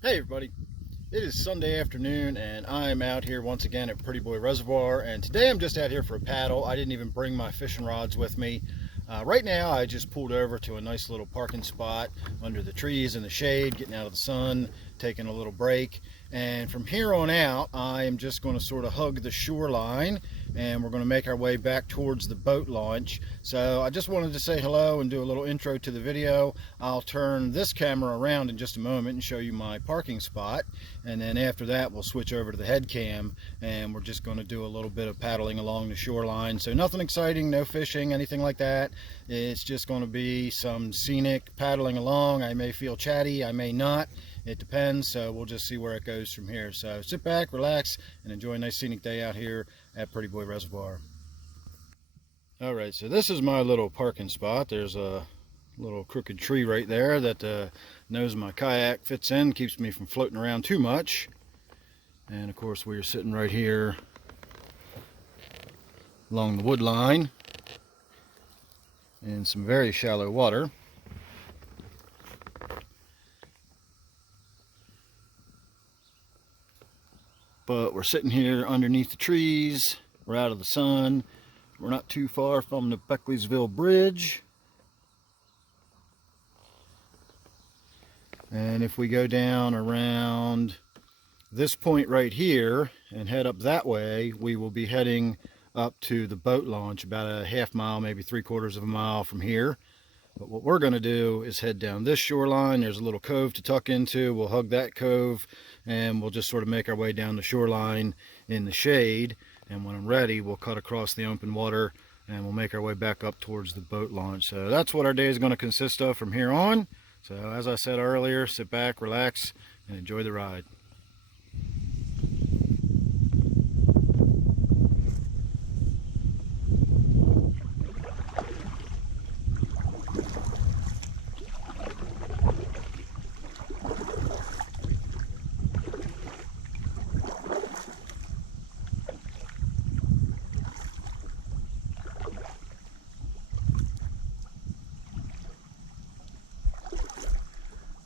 Hey everybody, it is Sunday afternoon and I am out here once again at Prettyboy Reservoir, and today I'm just out here for a paddle. I didn't even bring my fishing rods with me. Right now I just pulled over to a nice little parking spot under the trees in the shade, getting out of the sun, taking a little break. And from here on out I am just going to sort of hug the shoreline, and we're going to make our way back towards the boat launch. So I just wanted to say hello and do a little intro to the video. I'll turn this camera around in just a moment and show you my parking spot, and then after that we'll switch over to the head cam and we're just going to do a little bit of paddling along the shoreline. So nothing exciting, no fishing, anything like that. It's just going to be some scenic paddling along. I may feel chatty, I may not, it depends. So we'll just see where it goes from here. So sit back, relax, and enjoy a nice scenic day out here at Prettyboy Reservoir. Alright, so this is my little parking spot. There's a little crooked tree right there that the nose of my kayak fits in, keeps me from floating around too much. And of course we're sitting right here along the wood line in some very shallow water. But we're sitting here underneath the trees. We're out of the sun. We're not too far from the Beckleysville Bridge. And if we go down around this point right here and head up that way, we will be heading up to the boat launch, about a half mile, maybe 3/4 of a mile from here. But what we're going to do is head down this shoreline. There's a little cove to tuck into. We'll hug that cove and we'll just sort of make our way down the shoreline in the shade. And when I'm ready, we'll cut across the open water and we'll make our way back up towards the boat launch. So that's what our day is going to consist of from here on. So as I said earlier, sit back, relax, and enjoy the ride.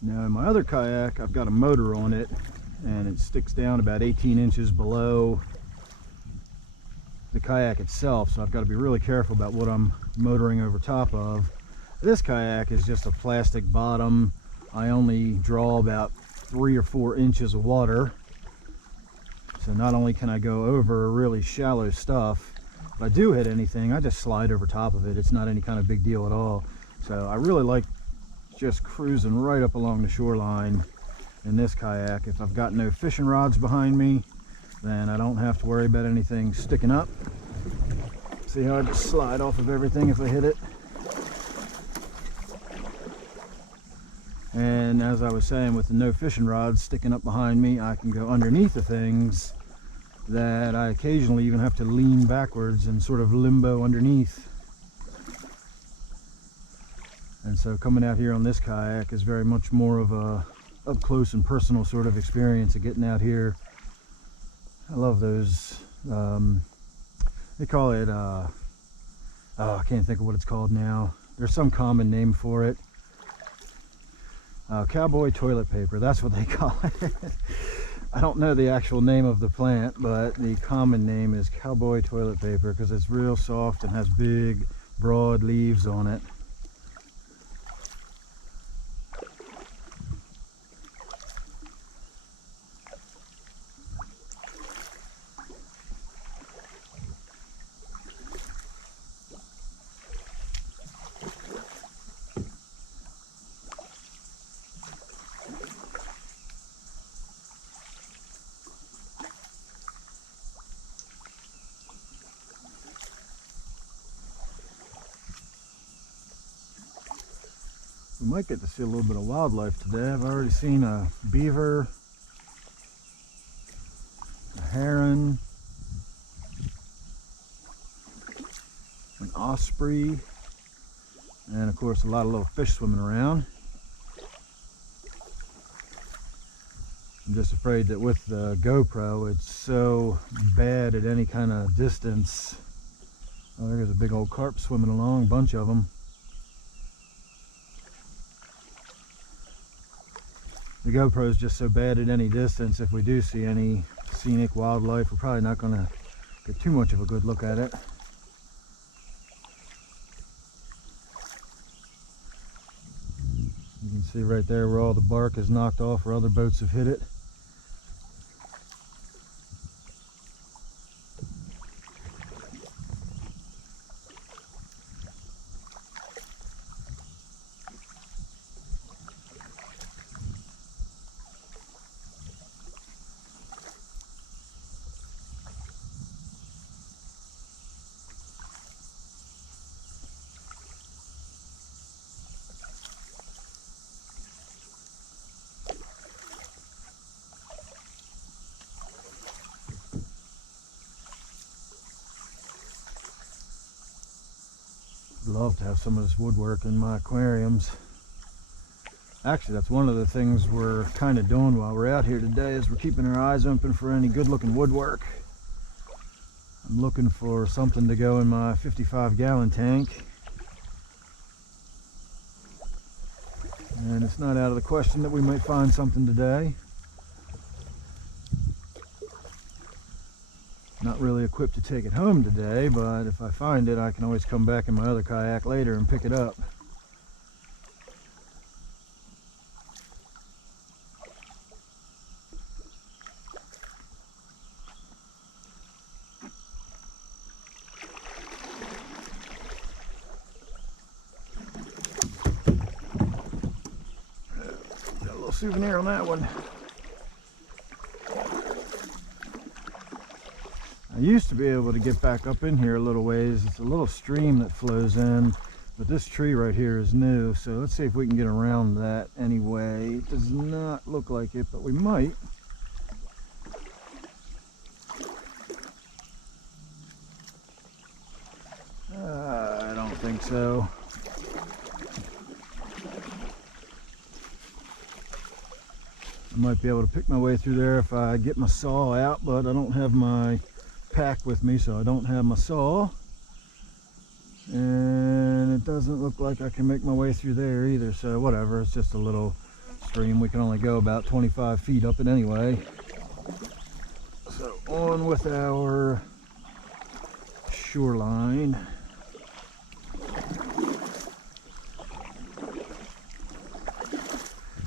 Now in my other kayak, I've got a motor on it, and it sticks down about 18 inches below the kayak itself, so I've got to be really careful about what I'm motoring over top of. This kayak is just a plastic bottom. I only draw about 3 or 4 inches of water, so not only can I go over really shallow stuff, if I do hit anything, I just slide over top of it. It's not any kind of big deal at all. So I really like just cruising right up along the shoreline in this kayak. If I've got no fishing rods behind me, then I don't have to worry about anything sticking up. See how I just slide off of everything if I hit it. And as I was saying, with the no fishing rods sticking up behind me, I can go underneath the things that I occasionally even have to lean backwards and sort of limbo underneath. And so coming out here on this kayak is very much more of a up close and personal sort of experience of getting out here. I love those, they call it, oh, I can't think of what it's called now. There's some common name for it. Cowboy toilet paper, that's what they call it. I don't know the actual name of the plant, but the common name is cowboy toilet paper because it's real soft and has big, broad leaves on it. We might get to see a little bit of wildlife today. I've already seen a beaver, a heron, an osprey, and of course a lot of little fish swimming around. I'm just afraid that with the GoPro it's so bad at any kind of distance. Oh, there's a big old carp swimming along, a bunch of them. The GoPro is just so bad at any distance. If we do see any scenic wildlife, we're probably not going to get too much of a good look at it. You can see right there where all the bark is knocked off where other boats have hit it. Love to have some of this woodwork in my aquariums. Actually, that's one of the things we're kind of doing while we're out here today, is we're keeping our eyes open for any good looking woodwork. I'm looking for something to go in my 55-gallon tank, and it's not out of the question that we might find something today. Not really equipped to take it home today, but if I find it, I can always come back in my other kayak later and pick it up. Got a little souvenir on that one. I used to be able to get back up in here a little ways. It's a little stream that flows in, but this tree right here is new, so let's see if we can get around that anyway. It does not look like it, but we might. I don't think so. I might be able to pick my way through there if I get my saw out, but I don't have my pack with me, so I don't have my saw, and it doesn't look like I can make my way through there either, so whatever. It's just a little stream. We can only go about 25 feet up it anyway, so on with our shoreline.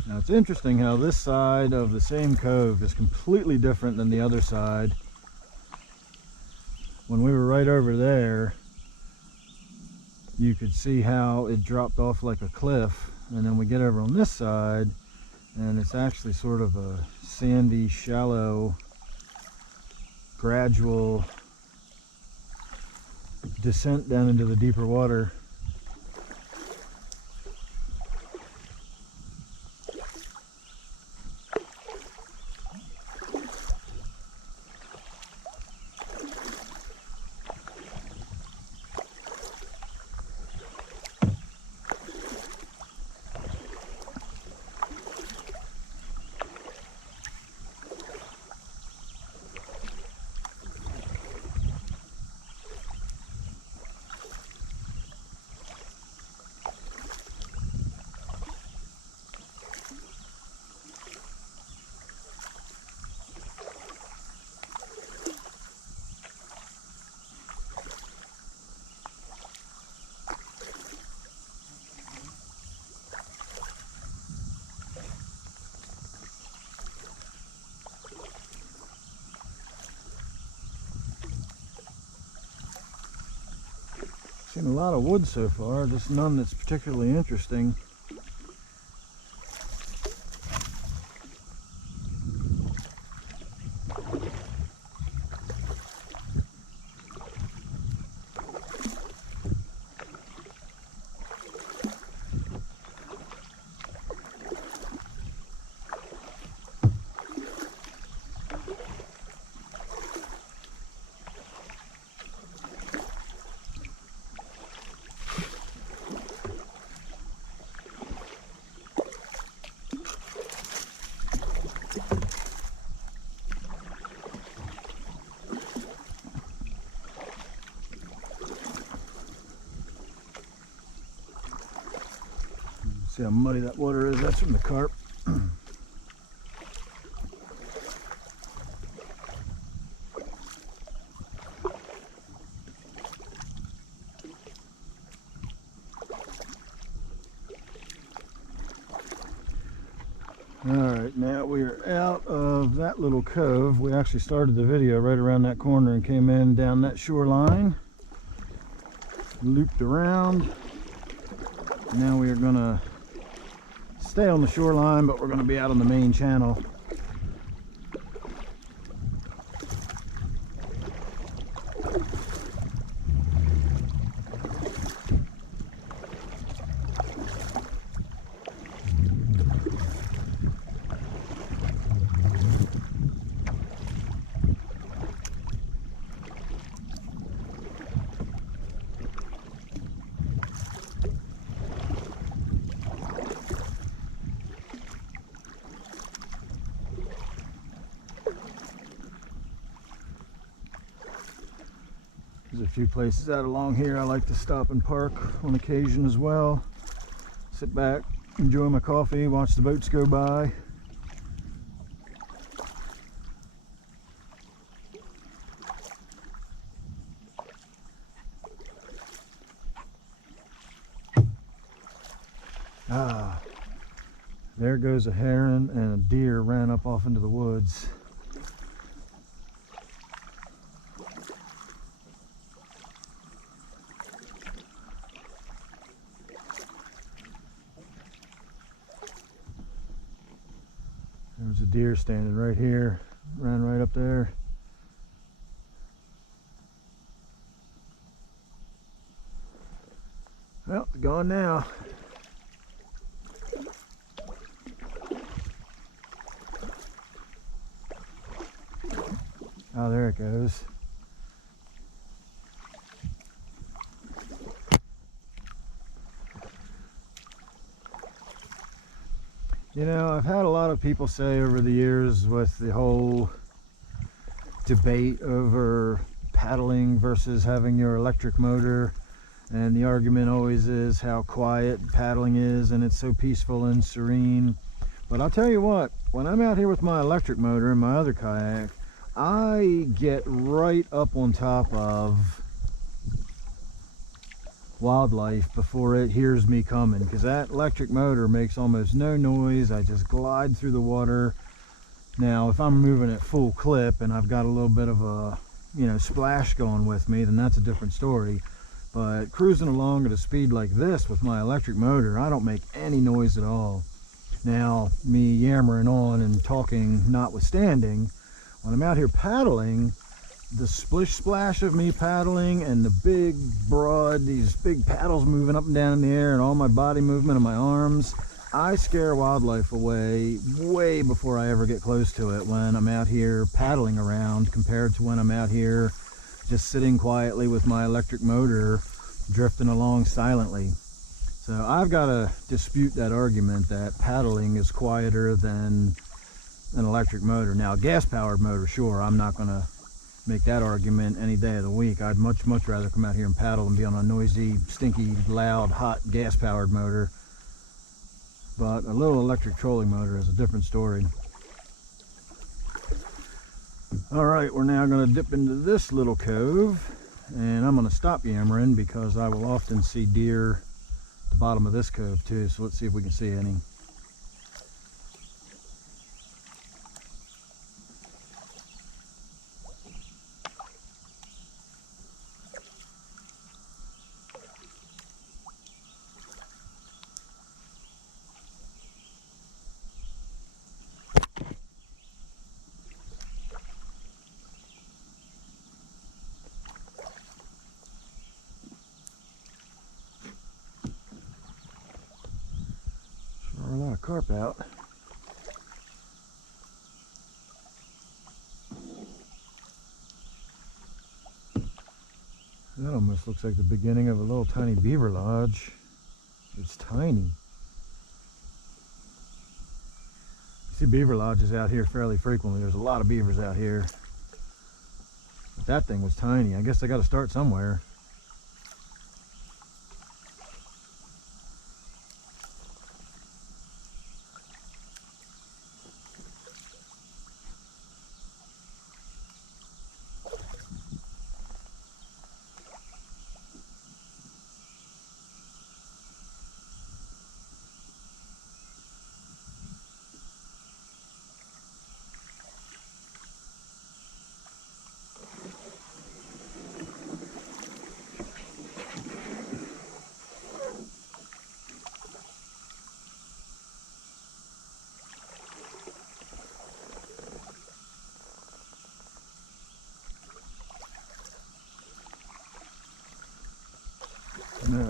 Now it's interesting how this side of the same cove is completely different than the other side. When we were right over there, you could see how it dropped off like a cliff, and then we get over on this side and it's actually sort of a sandy, shallow, gradual descent down into the deeper water. Seen a lot of wood so far, just none that's particularly interesting. See how muddy that water is? That's from the carp. Alright, now we are out of that little cove. We actually started the video right around that corner and came in down that shoreline, looped around. Now we are going to stay on the shoreline, but we're going to be out on the main channel. There's a few places out along here I like to stop and park on occasion as well. Sit back, enjoy my coffee, watch the boats go by. Ah, there goes a heron, and a deer ran up off into the woods. There was a deer standing right here, ran right up there. Well, it's gone now. Oh, there it goes. You know, I've had a lot of people say over the years with the whole debate over paddling versus having your electric motor, and the argument always is how quiet paddling is and it's so peaceful and serene. But I'll tell you what, when I'm out here with my electric motor and my other kayak, I get right up on top of wildlife before it hears me coming, because that electric motor makes almost no noise. I just glide through the water. Now if I'm moving at full clip and I've got a little bit of a, you know, splash going with me, then that's a different story. But cruising along at a speed like this with my electric motor, I don't make any noise at all. Now, me yammering on and talking notwithstanding, when I'm out here paddling, the splish splash of me paddling and the big broad, these big paddles moving up and down in the air and all my body movement and my arms, I scare wildlife away way before I ever get close to it when I'm out here paddling around, compared to when I'm out here just sitting quietly with my electric motor drifting along silently. So I've got to dispute that argument that paddling is quieter than an electric motor. Now a gas powered motor, sure, I'm not going to make that argument any day of the week. I'd much rather come out here and paddle and be on a noisy, stinky, loud, hot gas powered motor. But a little electric trolling motor is a different story. Alright, we're now going to dip into this little cove, and I'm going to stop yammering because I will often see deer at the bottom of this cove too, so let's see if we can see any. A lot of carp out. That almost looks like the beginning of a little tiny beaver lodge. It's tiny. You see beaver lodges out here fairly frequently. There's a lot of beavers out here. But that thing was tiny. I guess they got to start somewhere.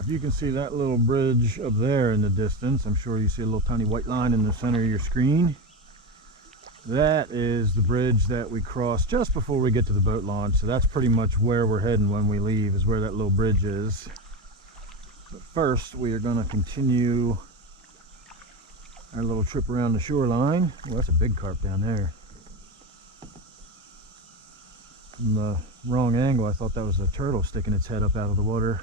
if you can see that little bridge up there in the distance, I'm sure you see a little tiny white line in the center of your screen. That is the bridge that we cross just before we get to the boat launch. So that's pretty much where we're heading when we leave, is where that little bridge is. But first, we are going to continue our little trip around the shoreline. Oh, that's a big carp down there. From the wrong angle, I thought that was a turtle sticking its head up out of the water.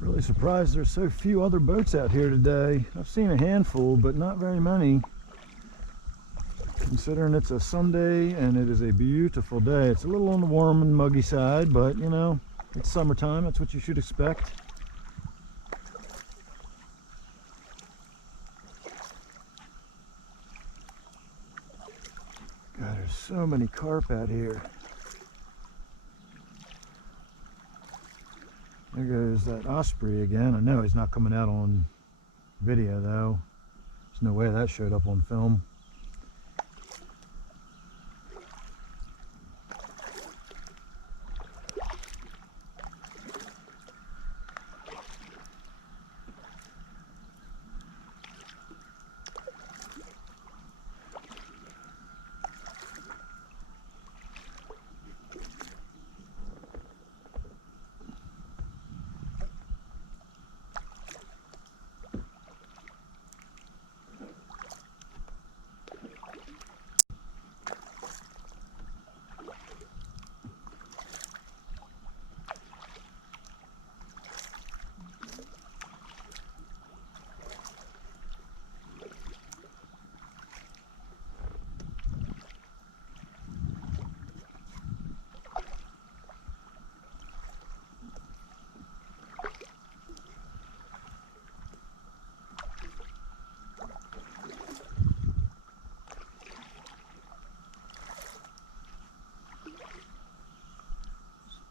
Really surprised there's so few other boats out here today. I've seen a handful, but not very many. Considering it's a Sunday and it is a beautiful day. It's a little on the warm and muggy side, but you know, it's summertime. That's what you should expect. God, there's so many carp out here. There goes that osprey again. I know he's not coming out on video though. There's no way that showed up on film.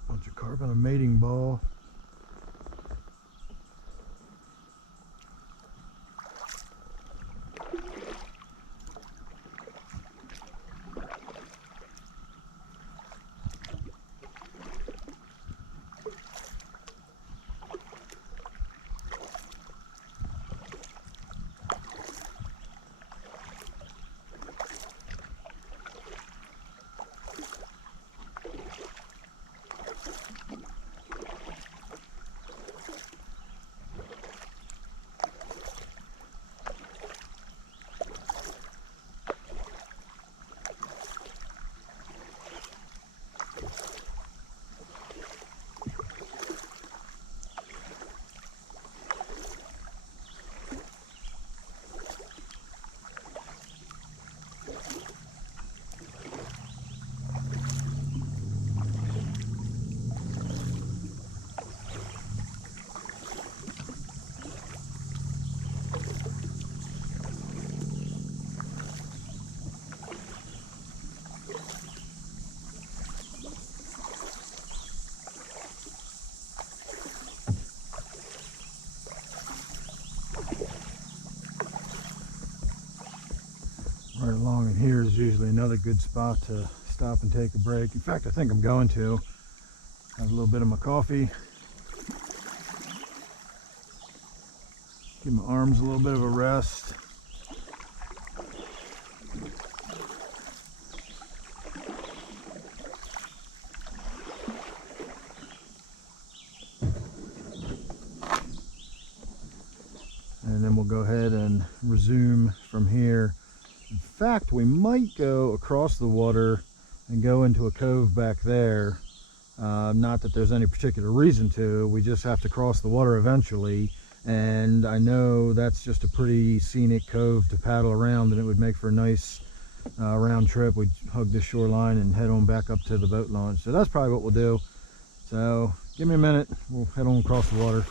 Bunch of carp on a mating ball. Right along in here is usually another good spot to stop and take a break. In fact, I think I'm going to have a little bit of my coffee, give my arms a little bit of a rest. And then we'll go ahead and resume from here. In fact, we might go across the water and go into a cove back there. Not that there's any particular reason to, we just have to cross the water eventually, and I know that's just a pretty scenic cove to paddle around, and it would make for a nice round trip. We'd hug the shoreline and head on back up to the boat launch. So that's probably what we'll do. So give me a minute, we'll head on across the water.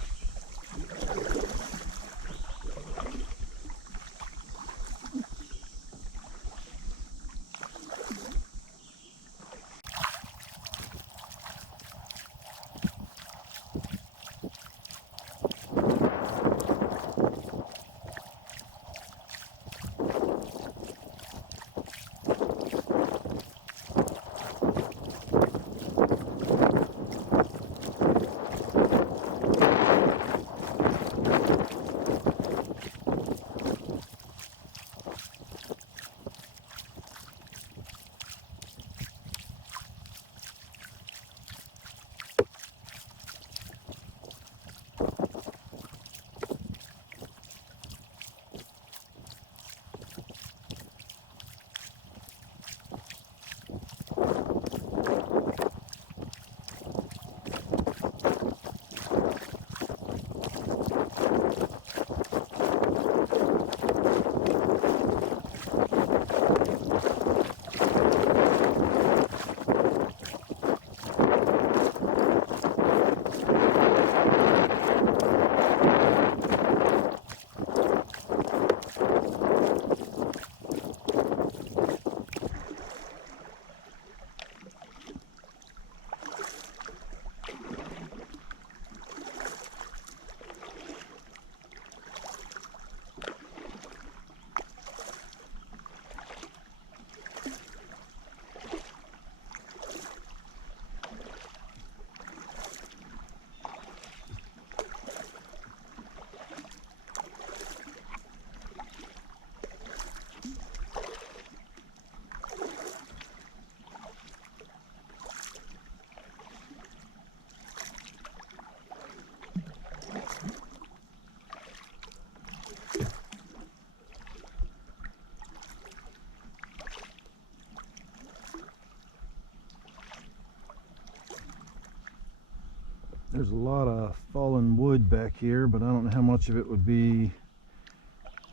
There's a lot of fallen wood back here, but I don't know how much of it would be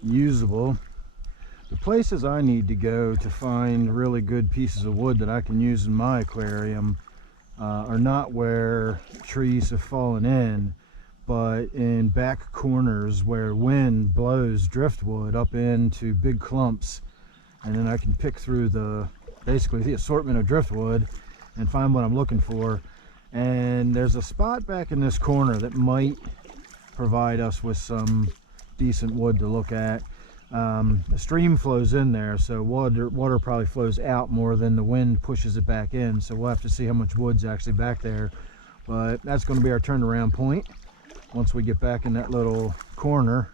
usable. The places I need to go to find really good pieces of wood that I can use in my aquarium are not where trees have fallen in, but in back corners where wind blows driftwood up into big clumps, and then I can pick through basically the assortment of driftwood and find what I'm looking for. And there's a spot back in this corner that might provide us with some decent wood to look at. A stream flows in there, so water probably flows out more than the wind pushes it back in, so we'll have to see how much wood's actually back there. But that's going to be our turnaround point once we get back in that little corner,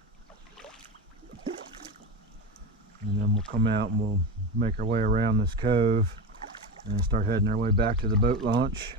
and then we'll come out and we'll make our way around this cove and start heading our way back to the boat launch.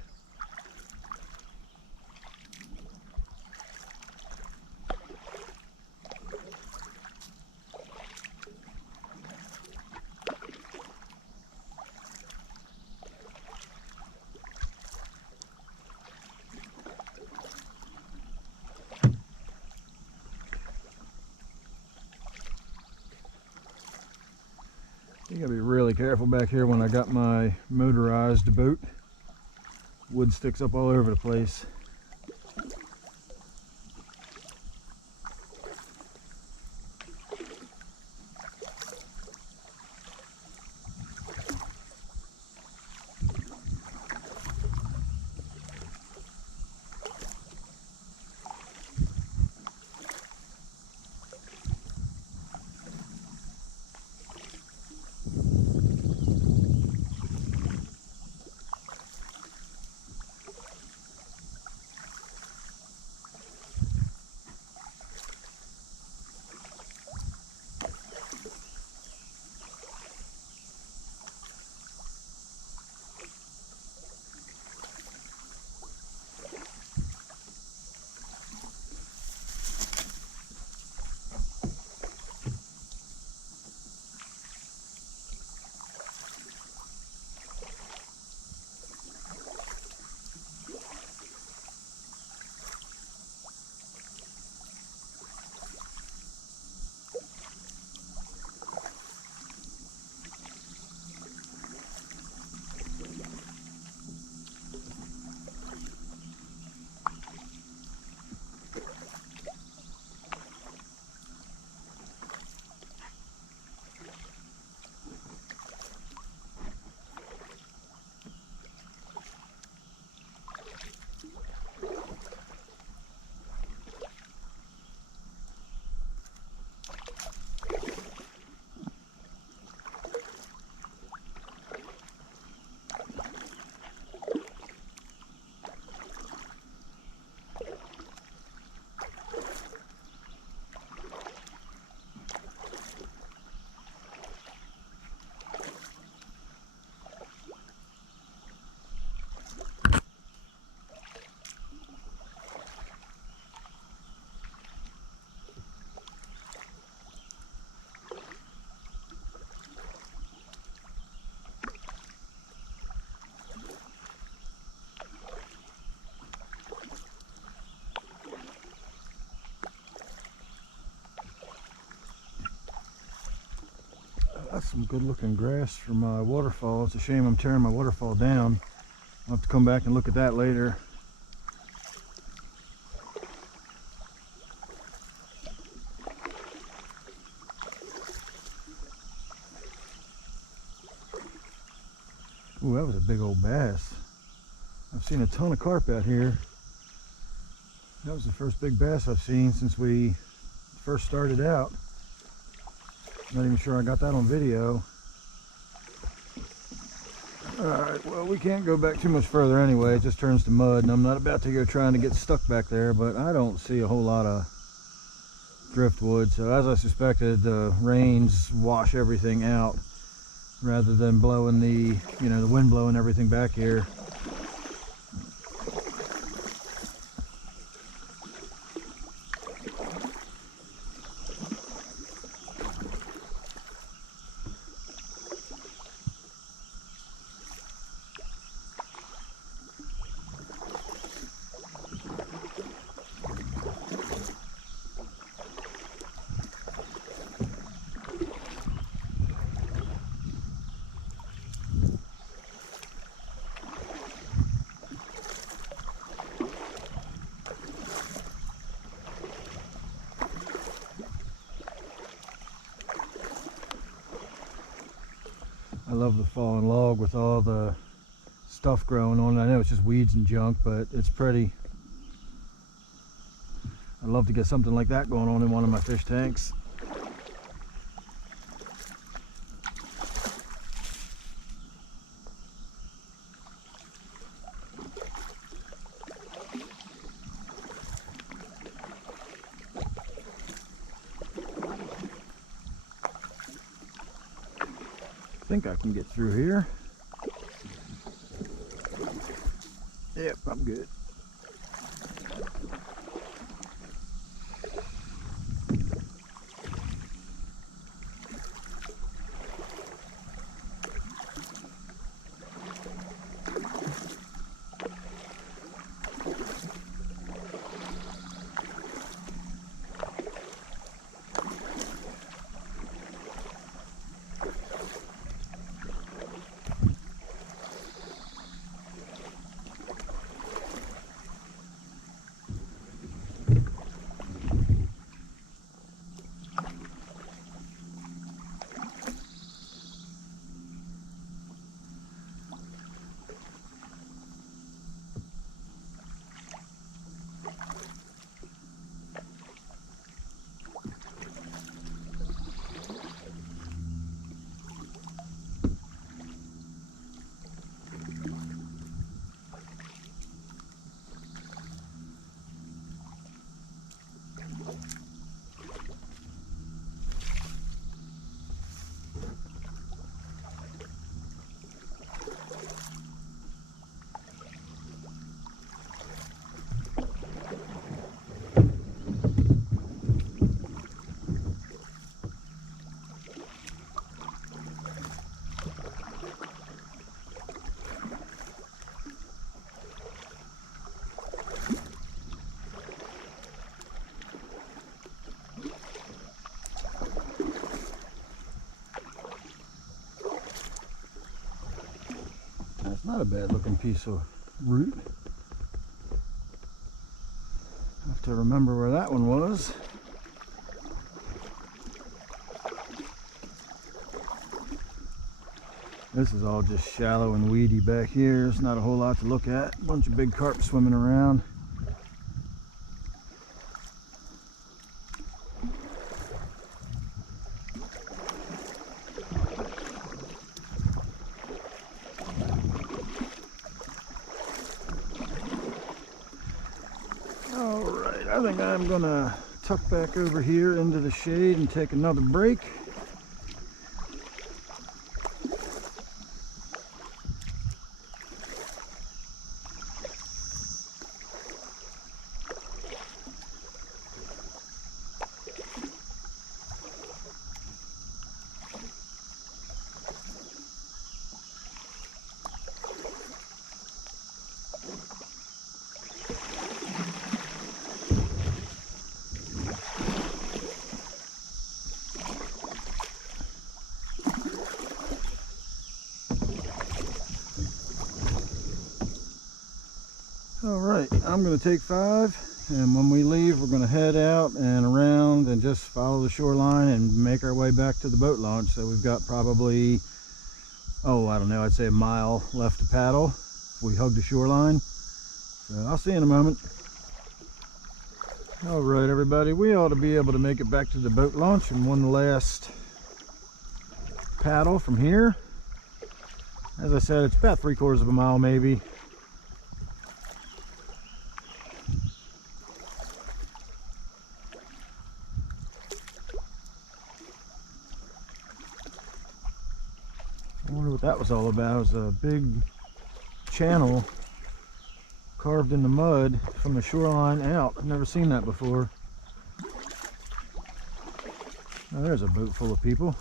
You gotta be really careful back here when I got my motorized boat. Wood sticks up all over the place. That's some good looking grass for my waterfall. It's a shame I'm tearing my waterfall down. I'll have to come back and look at that later. Ooh, that was a big old bass. I've seen a ton of carp out here. That was the first big bass I've seen since we first started out. Not even sure I got that on video. Alright, well, we can't go back too much further anyway. It just turns to mud, and I'm not about to go trying to get stuck back there, but I don't see a whole lot of driftwood. So as I suspected, the rains wash everything out rather than blowing the wind blowing everything back here. I love the fallen log with all the stuff growing on it. I know it's just weeds and junk, but it's pretty. I'd love to get something like that going on in one of my fish tanks. I think I can get through here. Yep, I'm good. That's not a bad looking piece of root. I have to remember where that one was. This is all just shallow and weedy back here. There's not a whole lot to look at. A bunch of big carp swimming around. Alright, I think I'm gonna tuck back over here into the shade and take another break. All right, I'm going to take 5, and when we leave, we're going to head out and around and just follow the shoreline and make our way back to the boat launch. So we've got probably, oh, I don't know, I'd say a mile left to paddle if we hug the shoreline. So I'll see you in a moment. All right, everybody, we ought to be able to make it back to the boat launch in one last paddle from here. As I said, it's about 3/4 of a mile maybe. I wonder what that was all about. It was a big channel carved in the mud from the shoreline out. I've never seen that before. Oh, there's a boat full of people.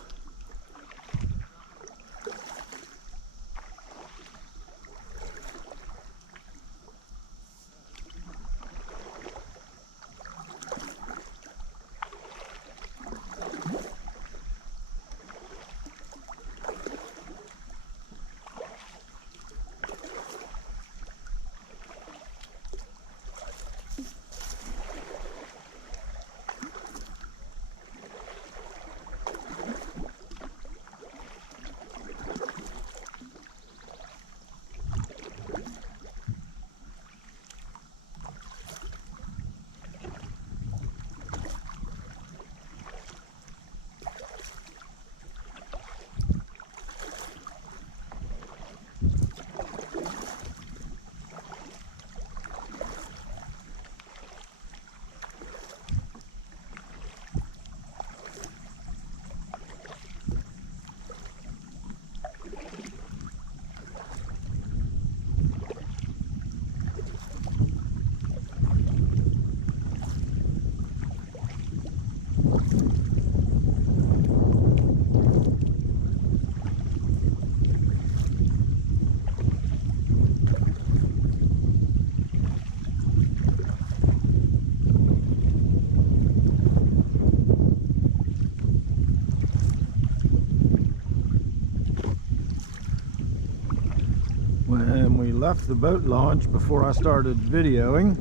When we left the boat launch, before I started videoing,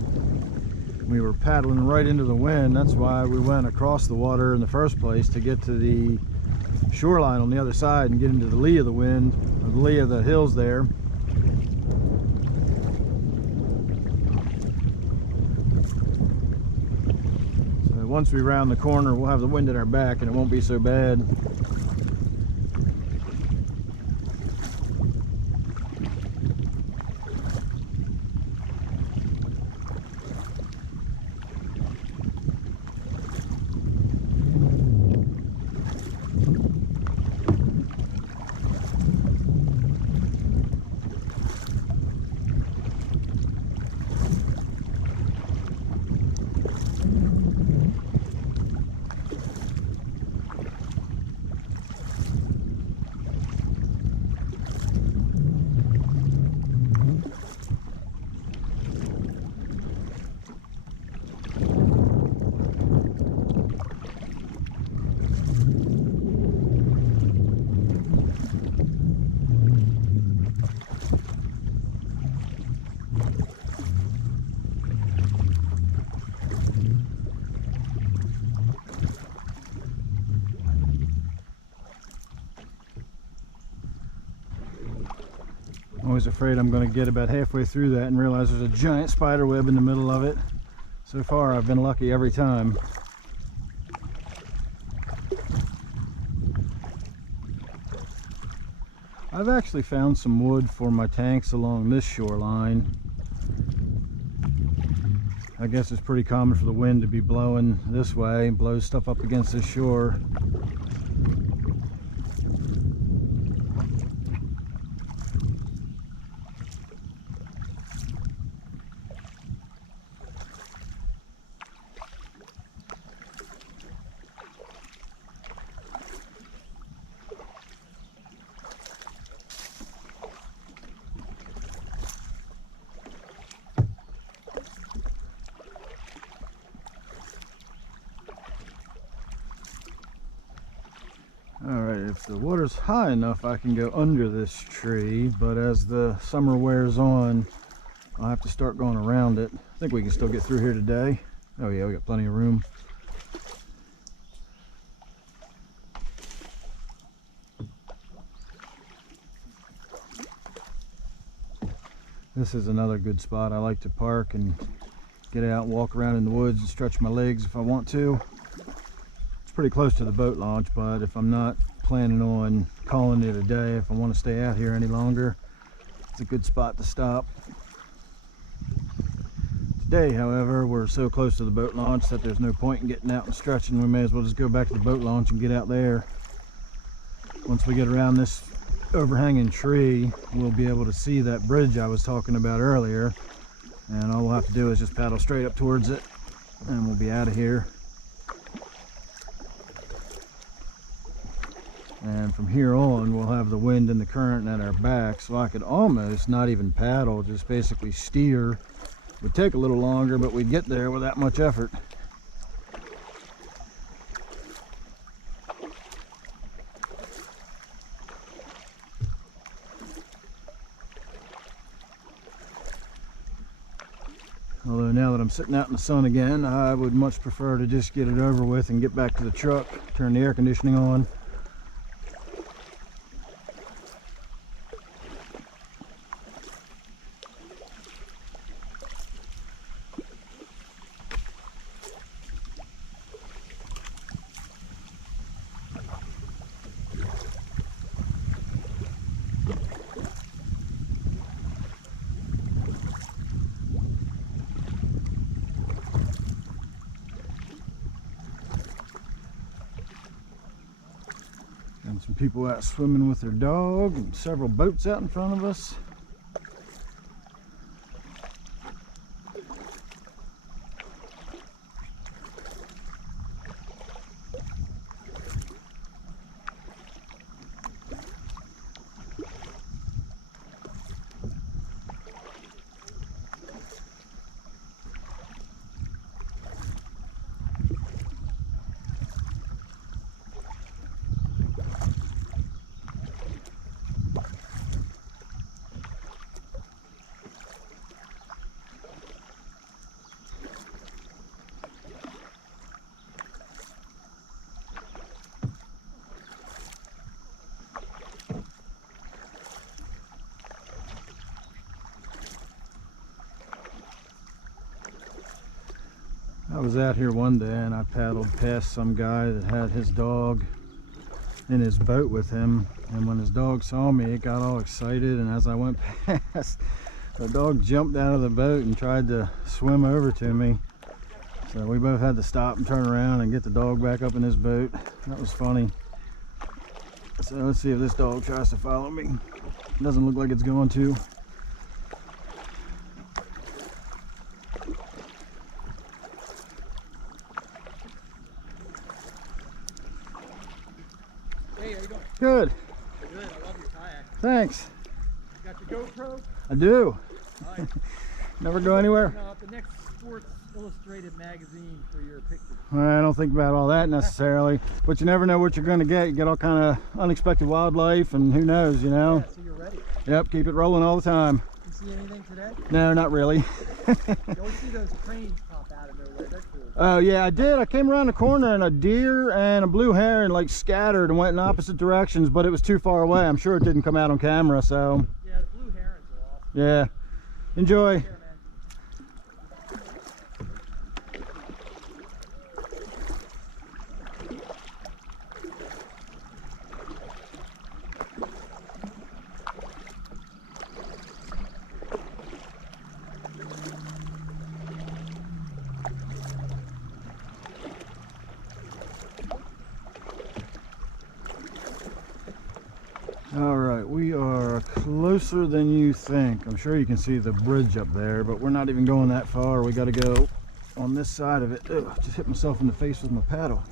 we were paddling right into the wind. That's why we went across the water in the first place, to get to the shoreline on the other side and get into the lee of the wind, or the lee of the hills there. So once we round the corner, we'll have the wind at our back and it won't be so bad. I'm always afraid I'm going to get about halfway through that and realize there's a giant spider web in the middle of it. So far I've been lucky every time. I've actually found some wood for my tanks along this shoreline. I guess it's pretty common for the wind to be blowing this way, blows stuff up against this shore. Alright, if the water's high enough I can go under this tree, but as the summer wears on I'll have to start going around it. I think we can still get through here today. Oh yeah, we got plenty of room. This is another good spot. I like to park and get out and walk around in the woods and stretch my legs if I want to. It's pretty close to the boat launch, but if I'm not planning on calling it a day, if I want to stay out here any longer, it's a good spot to stop. Today, however, we're so close to the boat launch that there's no point in getting out and stretching. We may as well just go back to the boat launch and get out there. Once we get around this overhanging tree, we'll be able to see that bridge I was talking about earlier, and all we'll have to do is just paddle straight up towards it and we'll be out of here. And from here on, we'll have the wind and the current at our back, so I could almost not even paddle, just basically steer. It would take a little longer, but we'd get there without much effort. Although now that I'm sitting out in the sun again, I would much prefer to just get it over with and get back to the truck, turn the air conditioning on. And some people out swimming with their dog, and several boats out in front of us. I was out here one day and I paddled past some guy that had his dog in his boat with him, and when his dog saw me, it got all excited, and as I went past, the dog jumped out of the boat and tried to swim over to me. So we both had to stop and turn around and get the dog back up in his boat. That was funny. So let's see if this dog tries to follow me. It doesn't look like it's going to. Hey, how you doing? Good. Good. I love your kayak. Thanks. You got your GoPro? I do. All right. Never go anywhere. The next Sports Illustrated magazine for your pictures. I don't think about all that necessarily, but you never know what you're going to get. You get all kind of unexpected wildlife, and who knows, you know. Yeah, so you're ready. Yep, keep it rolling all the time. You see anything today? No, not really. You always see those cranes pop out of nowhere. They're cool. Oh yeah, I did. I came around the corner and a deer and a blue heron like scattered and went in opposite directions, but it was too far away. I'm sure it didn't come out on camera, so. Yeah, the blue herons are awesome. Yeah. Enjoy. Here, man. All right, we are closer than you think. I'm sure you can see the bridge up there, but we're not even going that far. We got to go on this side of it. Ugh, just hit myself in the face with my paddle.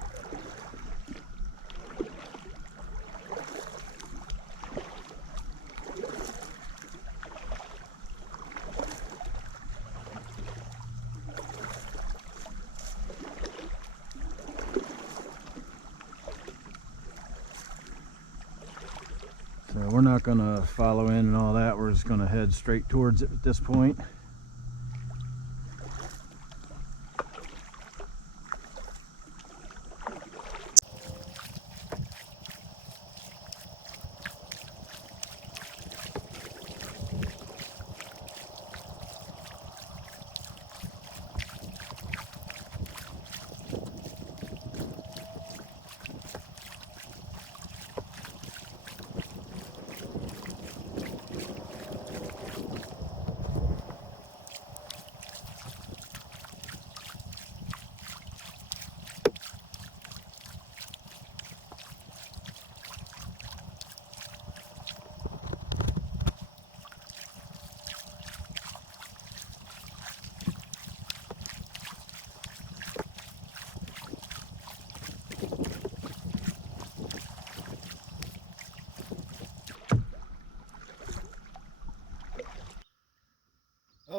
So we're not going to follow in and all that. We're just going to head straight towards it at this point.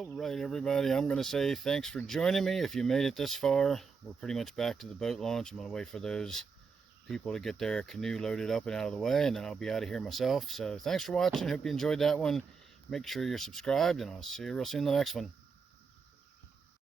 All right, everybody, I'm going to say thanks for joining me. If you made it this far, we're pretty much back to the boat launch. I'm going to wait for those people to get their canoe loaded up and out of the way, and then I'll be out of here myself. So thanks for watching. Hope you enjoyed that one. Make sure you're subscribed, and I'll see you real soon in the next one.